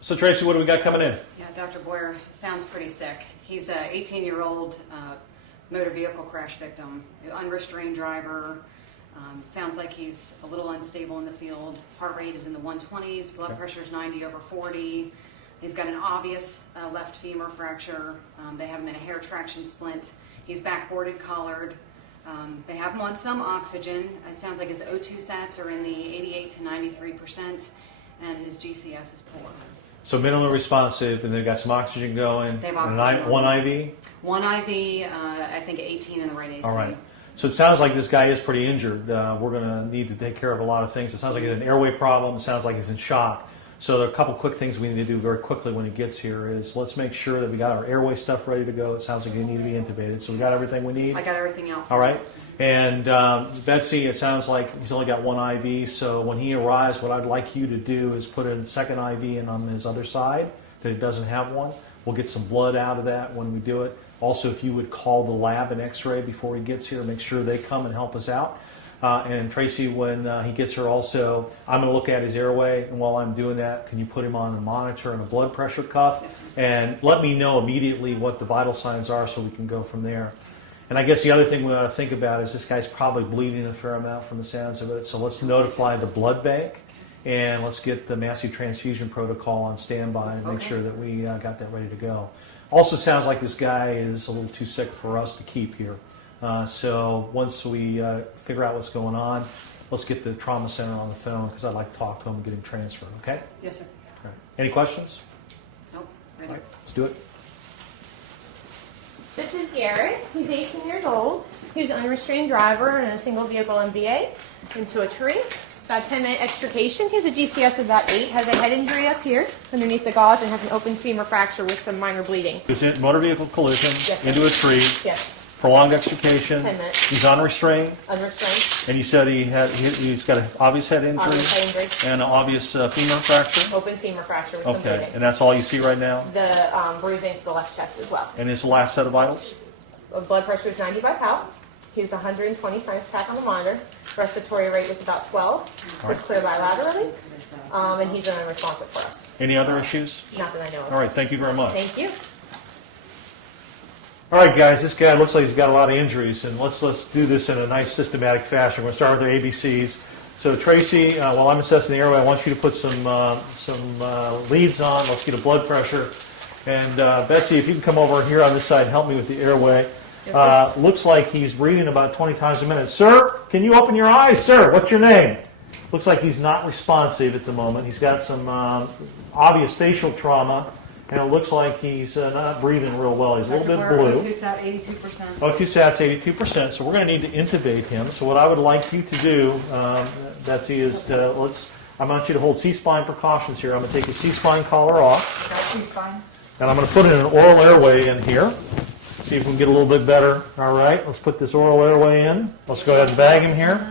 So Tracy, what do we got coming in? Yeah, Dr. Boyer sounds pretty sick. He's an 18-year-old motor vehicle crash victim, unrestrained driver. Sounds like he's a little unstable in the field. Heart rate is in the 120s. Blood pressure is 90/40. He's got an obvious left femur fracture. They have him in a hair traction splint. He's backboarded, collared. They have him on some oxygen. It sounds like his O2 sats are in the 88 to 93%, and his GCS is poor. So minimally responsive, and they've got some oxygen going. They have oxygen. One IV? One IV, I think 18 in the right AC. All right. So it sounds like this guy is pretty injured. We're going to need to take care of a lot of things. It sounds like he has an airway problem. It sounds like he's in shock. So there are a couple quick things we need to do very quickly when he gets here is let's make sure that we got our airway stuff ready to go. It sounds like he need to be intubated. So we got everything we need? I got everything out. All right. And Betsy, it sounds like he's only got one IV. So when he arrives, what I'd like you to do is put a second IV in on his other side that he doesn't have one. We'll get some blood out of that when we do it. Also, if you would call the lab and x-ray before he gets here, make sure they come and help us out. And Tracy, when he gets here also, I'm going to look at his airway, and while I'm doing that, can you put him on a monitor and a blood pressure cuff? Yes, sir. And let me know immediately what the vital signs are so we can go from there. And I guess the other thing we ought to think about is this guy's probably bleeding a fair amount from the sounds of it, so let's notify the blood bank, and let's get the massive transfusion protocol on standby and make sure that we got that ready to go. Also sounds like this guy is a little too sick for us to keep here. So once we figure out what's going on, let's get the trauma center on the phone because I'd like to talk to him and get him transferred, okay? Yes, sir. All right. Any questions? Nope. Ready. All right, let's do it. This is Garrett. He's 18 years old. He's an unrestrained driver in a single vehicle MVA into a tree. About 10-minute extrication. He has a GCS of about 8. Has a head injury up here underneath the gauze and has an open femur fracture with some minor bleeding. He's in motor vehicle collision Yes, into a tree, Yes, prolonged extrication. 10 minutes. He's unrestrained, unrestrained. and you said he's got an obvious head injury Obvious head injury. and an obvious femur fracture. Open femur fracture with some Okay, bleeding. and that's all you see right now. The bruising to the left chest as well. And his last set of vitals. Blood pressure was 90 by Pal. He was 120 sinus tap on the monitor. Respiratory rate was about 12. Was clear bilaterally. And he's unresponsive for us. Any other issues? Not that I know of. All right, thank you very much. Thank you. All right, guys, this guy looks like he's got a lot of injuries, and let's do this in a nice systematic fashion. We're going to start with our ABCs. So Tracy, while I'm assessing the airway, I want you to put some leads on. Let's get a blood pressure. And Betsy, if you can come over here on this side and help me with the airway. Looks like he's breathing about 20 times a minute. Sir, can you open your eyes? Sir, what's your name? Looks like he's not responsive at the moment. He's got some obvious facial trauma, and it looks like he's not breathing real well. He's a little bit blue. O2 sat 82%. O2 sat's 82%, so we're going to need to intubate him. So what I would like you to do, Betsy, is I want you to hold C-spine precautions here. I'm going to take the C-spine collar off. Got C-spine. And I'm going to put in an oral airway in here. See if we can get a little bit better. All right, let's put this oral airway in. Let's go ahead and bag him here.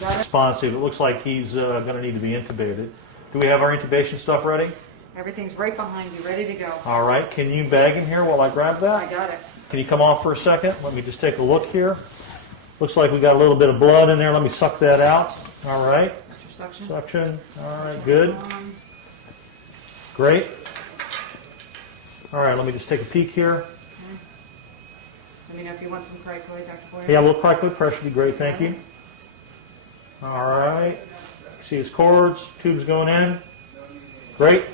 Responsive. It looks like he's going to need to be intubated. Do we have our intubation stuff ready? Everything's right behind you, ready to go. All right, can you bag him here while I grab that? I got it. Can you come off for a second? Let me just take a look here. Looks like we got a little bit of blood in there. Let me suck that out. All right. Suction. Suction. All right, good. Great. All right, let me just take a peek here. Let me know if you want some cricoid, Dr. Boyer. Yeah, a little cricoid pressure would be great, thank you. All right. See his cords, tubes going in. Great.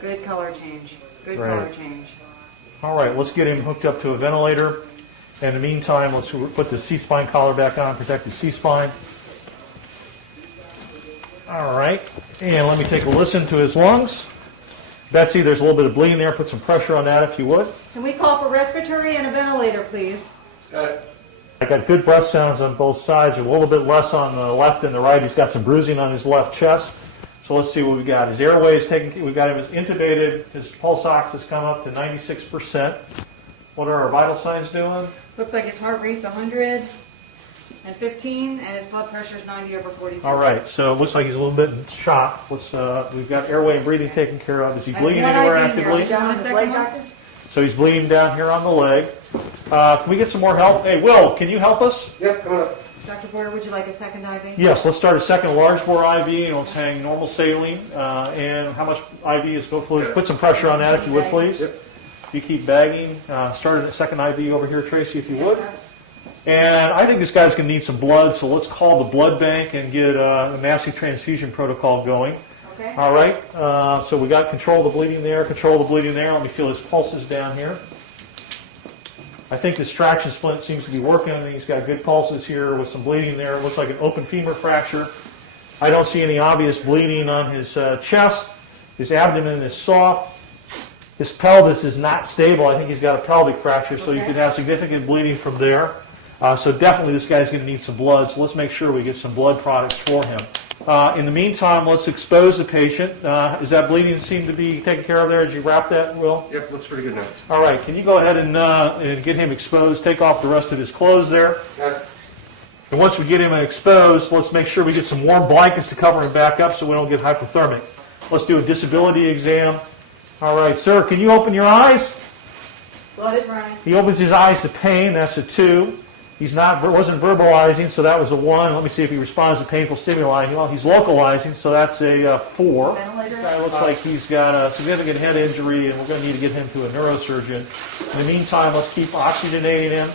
Good color change. Good Right. color change. All right, let's get him hooked up to a ventilator. In the meantime, let's put the C-spine collar back on, protect the C-spine. All right, and let me take a listen to his lungs. Betsy, there's a little bit of bleeding there. Put some pressure on that if you would. Can we call for respiratory and a ventilator, please? Got it. I got good breath sounds on both sides, a little bit less on the left than the right. He's got some bruising on his left chest. So let's see what we got. His airway is taken. We've got him as intubated. His pulse ox has come up to 96%. What are our vital signs doing? Looks like his heart rate's 115 and his blood pressure's 90/42. All right. So it looks like he's a little bit in shock. We've got airway and breathing taken care of. Is he bleeding One anywhere IV here. actively? Did you want a second one? So he's bleeding down here on the leg. Can we get some more help? Hey, Will, can you help us? Yep, come on. Dr. Boyer, would you like a second IV? Yes, let's start a second large bore IV, and let's hang normal saline. And how much IV is go fluid? Put some pressure on that if you would, please. You keep bagging. Start a second IV over here, Tracy, if you would. And I think this guy's going to need some blood, so let's call the blood bank and get a massive transfusion protocol going. Okay. All right, so we got control of the bleeding there, control of the bleeding there. Let me feel his pulses down here. I think this traction splint seems to be working. I think he's got good pulses here with some bleeding there. It looks like an open femur fracture. I don't see any obvious bleeding on his chest. His abdomen is soft. His pelvis is not stable. I think he's got a pelvic fracture, so you could have significant bleeding from there. So definitely this guy's going to need some blood, so let's make sure we get some blood products for him. In the meantime, let's expose the patient. Is that bleeding seem to be taken care of there? Did you wrap that, Will? Yep, looks pretty good now. All right, can you go ahead and get him exposed, take off the rest of his clothes there. Got it. And once we get him exposed, let's make sure we get some warm blankets to cover him back up so we don't get hypothermic. Let's do a disability exam. All right, sir, can you open your eyes? Blood is running. He opens his eyes to pain, that's a 2. Wasn't verbalizing, so that was a 1. Let me see if he responds to painful stimuli. Well, he's localizing, so that's a 4. Ventilator. Guy looks like he's got a significant head injury, and we're going to need to get him to a neurosurgeon. In the meantime, let's keep oxygenating him.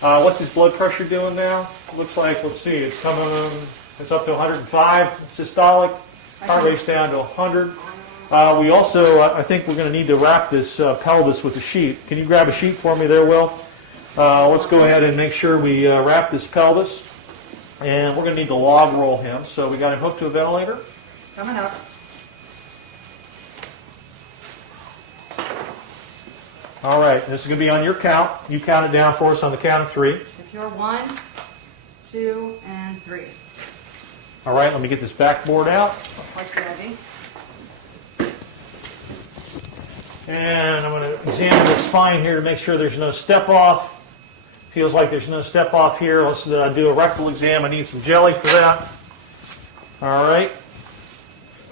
What's his blood pressure doing now? Looks like, let's see, it's up to 105 systolic. Heart rate's down to 100. We also, I think we're going to need to wrap this pelvis with a sheet. Can you grab a sheet for me there, Will? Let's go ahead and make sure we wrap this pelvis. And we're going to need to log roll him. So we got him hooked to a ventilator. Coming up. All right, this is going to be on your count. You count it down for us on the count of 3. If you're 1, 2, and 3. All right, let me get this backboard out. Watch the IV. And I'm going to examine the spine here to make sure there's no step off. Feels like there's no step off here. Let's do a rectal exam. I need some jelly for that. All right.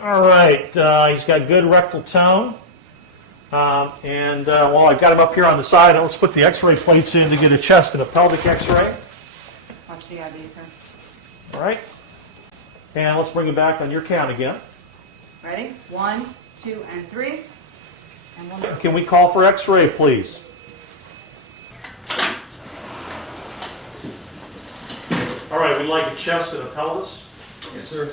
All right. He's got good rectal tone. While I've got him up here on the side, let's put the x-ray plates in to get a chest and a pelvic x-ray. Watch the IV, sir. All right. And let's bring it back on your count again. Ready? 1, 2, and 3. And 1 more. Can we call for x-ray, please? All right, we'd like a chest and a pelvis. Yes, sir.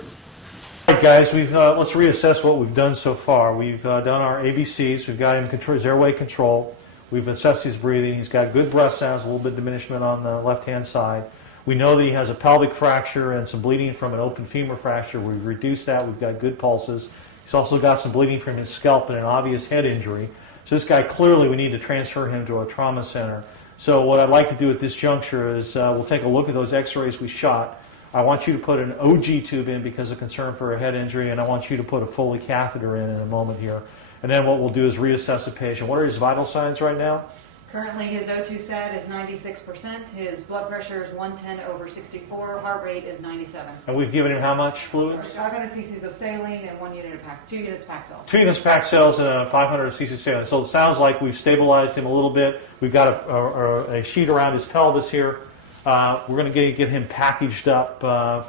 All right, guys, let's reassess what we've done so far. We've done our ABCs. We've got him his airway control. We've assessed his breathing. He's got good breath sounds, a little bit of diminishment on the left-hand side. We know that he has a pelvic fracture and some bleeding from an open femur fracture. We've reduced that. We've got good pulses. He's also got some bleeding from his scalp and an obvious head injury. So this guy, clearly, we need to transfer him to a trauma center. So what I'd like to do at this juncture is we'll take a look at those x-rays we shot. I want you to put an OG tube in because of concern for a head injury, and I want you to put a Foley catheter in a moment here. And then what we'll do is reassess the patient. What are his vital signs right now? Currently, his O2 sat is 96%. His blood pressure is 110/64. Heart rate is 97. And we've given him how much fluids? 500 cc's of saline and 1 unit of Pax, 2 units Paxil. 2 units Paxils and a 500 cc saline. So it sounds like we've stabilized him a little bit. We've got a sheet around his pelvis here. We're going to get him packaged up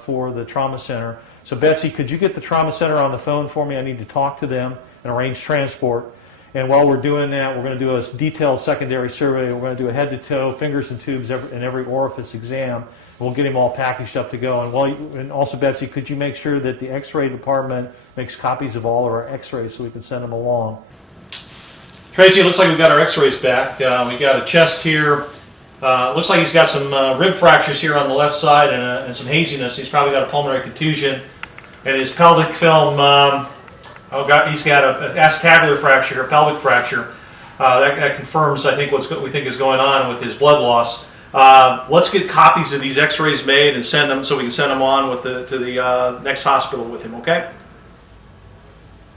for the trauma center. So Betsy, could you get the trauma center on the phone for me? I need to talk to them and arrange transport. And while we're doing that, we're going to do a detailed secondary survey. We're going to do a head-to-toe, fingers and tubes in every orifice exam. We'll get him all packaged up to go. And also, Betsy, could you make sure that the x-ray department makes copies of all of our x-rays so we can send them along? Tracy, it looks like we've got our x-rays back. We've got a chest here. Looks like he's got some rib fractures here on the left side and some haziness. He's probably got a pulmonary contusion. And his pelvic film, he's got an acetabular fracture, a pelvic fracture. That confirms, I think, what we think is going on with his blood loss. Let's get copies of these x-rays made and send them so we can send them on to the next hospital with him, okay?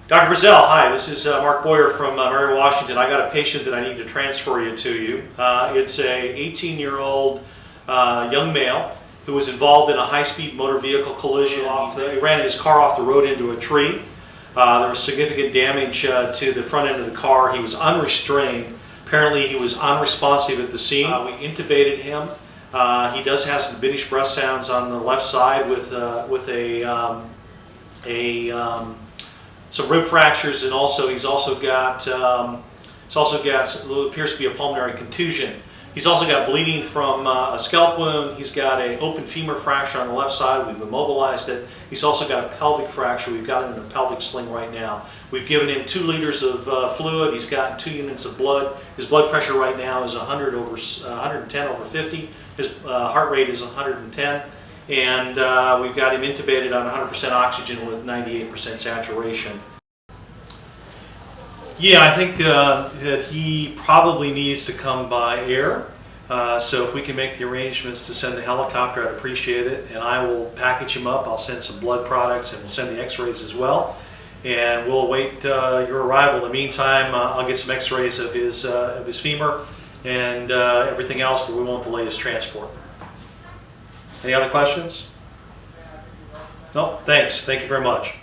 Dr. Brazell, hi, this is Mark Boyer from Mary Washington. I got a patient that I need to transfer you to. It's a 18-year-old young male who was involved in a high-speed motor vehicle collision. He ran his car off the road into a tree. There was significant damage to the front end of the car. He was unrestrained. Apparently he was unresponsive at the scene. We intubated him. He does have some Biddish breath sounds on the left side with some rib fractures, and also he's also got what appears to be a pulmonary contusion. He's also got bleeding from a scalp wound. He's got an open femur fracture on the left side. We've immobilized it. He's also got a pelvic fracture. We've got him in a pelvic sling right now. We've given him 2 liters of fluid. He's gotten 2 units of blood. His blood pressure right now is 110 over 50. His heart rate is 110. And we've got him intubated on 100% oxygen with 98% saturation. Yeah, I think that he probably needs to come by air. So if we can make the arrangements to send the helicopter, I'd appreciate it. And I will package him up. I'll send some blood products and we'll send the x-rays as well. And we'll await your arrival. In the meantime, I'll get some x-rays of his femur and everything else, but we won't delay his transport. Any other questions? No? Thanks. Thank you very much.